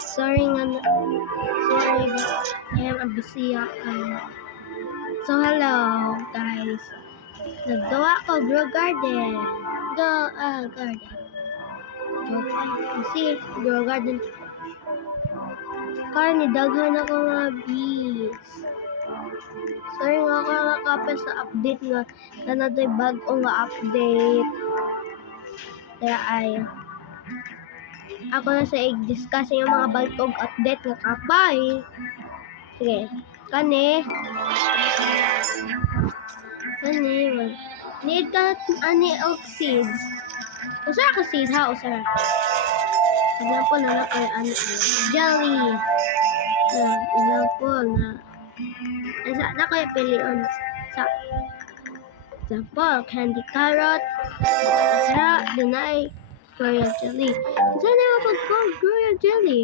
Sorry nga, sorry, I am a busy. So, hello, guys. Naggawa ko grow garden. Garden. Kasi, grow garden. Kaya nidaghan ako mga bees. Sorry nga ako nakapit sa update nga. Nanaday bagong nga update. Kaya ay, ako na sa i-discuss yung mga bagong update nga kapay. Sige, kani, need ka ani og seeds. Usara ka seed ha, usara. Example na kay ani jelly. Example na isa na kaya pilion sa example candy carrot. Sa dunay royal jelly. Isa na ako pag royal jelly.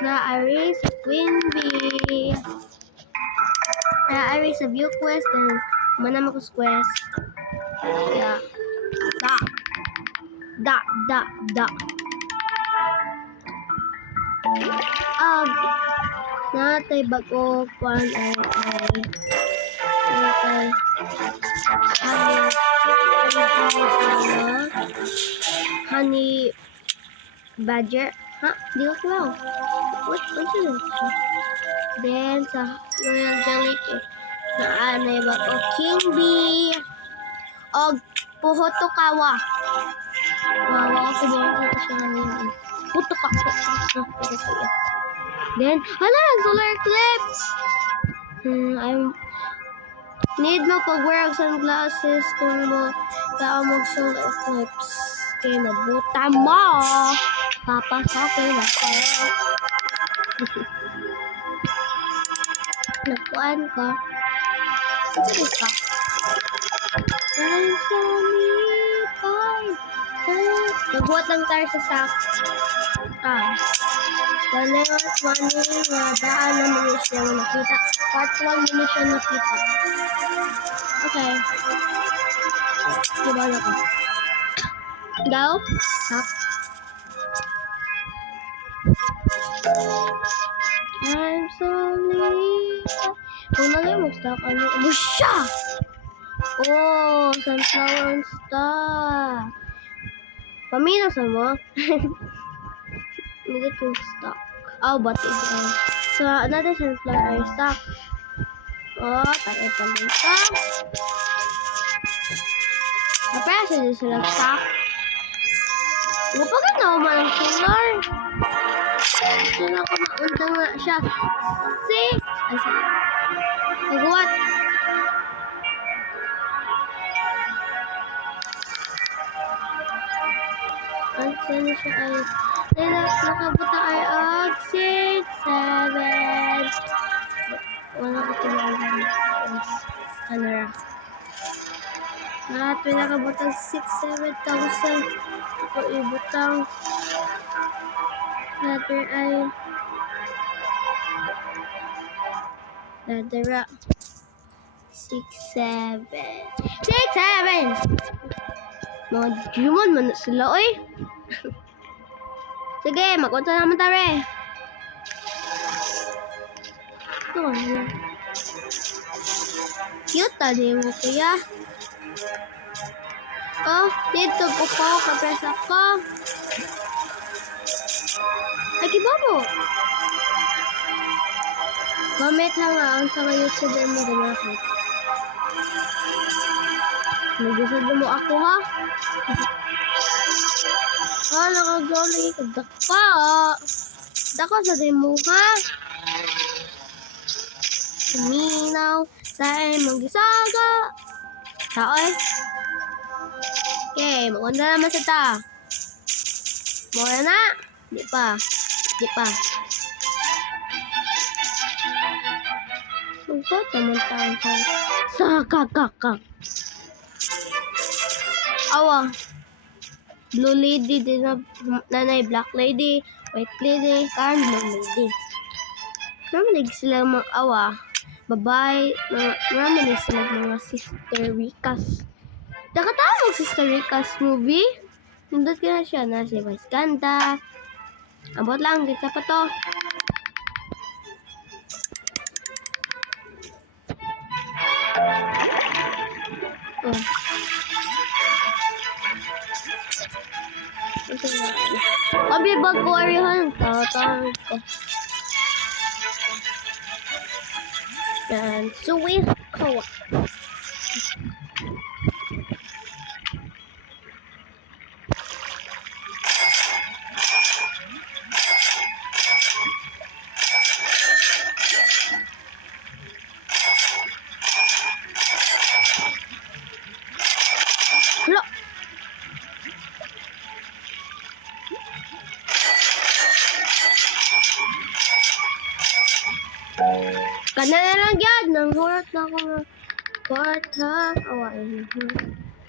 Na Iris Queen Bee. Na Iris sa View Quest and Manamakus Quest. Yeah. Da. Natay bago kwan ay honey badger. Di ko klaw. What is it? Then sa royal jelly na anay bago king bee og puhoto kawa. Wawa ko ba siya ngayon. Puto ka. Then, solar eclipse! I need mo pag-wear ang sunglasses kung mo kaamog solar eclipse. Kaya nabuta mo! Papasokin ako. Nagpuan ko. Sige ka. I'm so nagbuhat lang tayo sa sack. Dalawat money nga daan na mga siya nakita. Part 1 muna siya nakita. Okay. Diba na ko? Daw? Sack. I'm sorry. Kung nalay mo stock, ano siya? Sunflower stock. Paminasan mo? Hindi ko stock. But so, another sunflower stock. Tayo pa lang ito. Napaya sila stock. Mapagod na ako ng solar. Sila ko mauntang na siya. Nagwat. Ang sana siya ay nakabuta ay 6, 7. Wala ko tilagan. Ano ra? Pinakabutang 6,000, 7,000. Ako ibutang. Natin ay nadara 6, 7. Mga Digimon man sila, oy. Sige, makunta naman tare. Cute tadi mo kuya. Dito ko po kapresa ko. Ay, kiba mo. Comment lang sa mga YouTuber mo gumapit. Nagusod mo ako ha? Nakagawin ka. Dako sa demo ha? Suminaw sa imong gisaga. Taoy. Okay, maganda naman sa ta. Muna na. Di pa. Sugod naman tayo sa kakakak. Blue lady din na nanay, black lady, white lady, blue lady. Namalig sila mga babae, namalig sila mga Sister Ricas. Nakatawag Sister Ricas movie? Nandot ka na siya na si Vice Ganda, Abot lang, dito pa to. Oh. Abi, bag ko arihan. Tatawag ko. Yan. Sweet kawa. Hala. Kana na lang yan. Nanghurat na ako ng kwarta. Awain.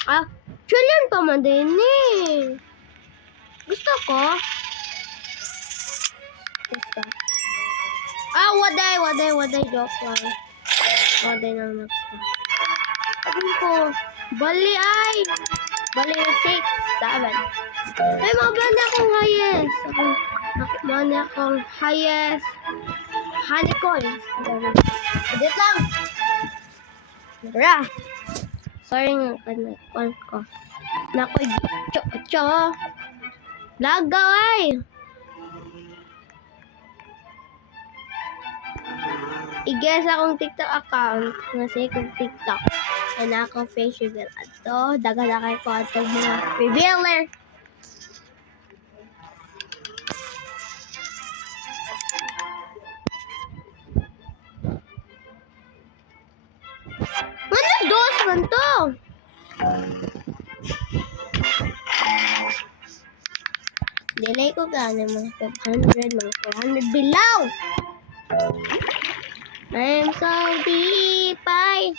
Ah, trillion pa man din eh. Gusto ko. Gusto. Ah, waday. Joke lang. Waday nang gusto. Sabi ko, bali ay. Bali na 6, 7. Ay, mabali akong highest. Mabali akong highest. Honey coins. Edit lang. Tara. Sorry nga kanakon ko. Nakoy cho. Lagaw ay. I-guess akong TikTok account. Kasi kong TikTok. And ako face reveal. Ato, daga-daga ko ato mga revealer. Ano dos man to? Delay ko gana mga 500, mga 400 bilaw. I'm so lipay.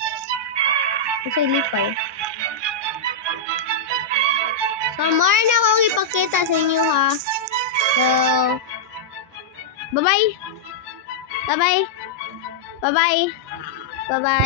So lipay. So more na akong ipakita sa inyo ha. So bye-bye. Bye-bye. Bye-bye. Bye-bye.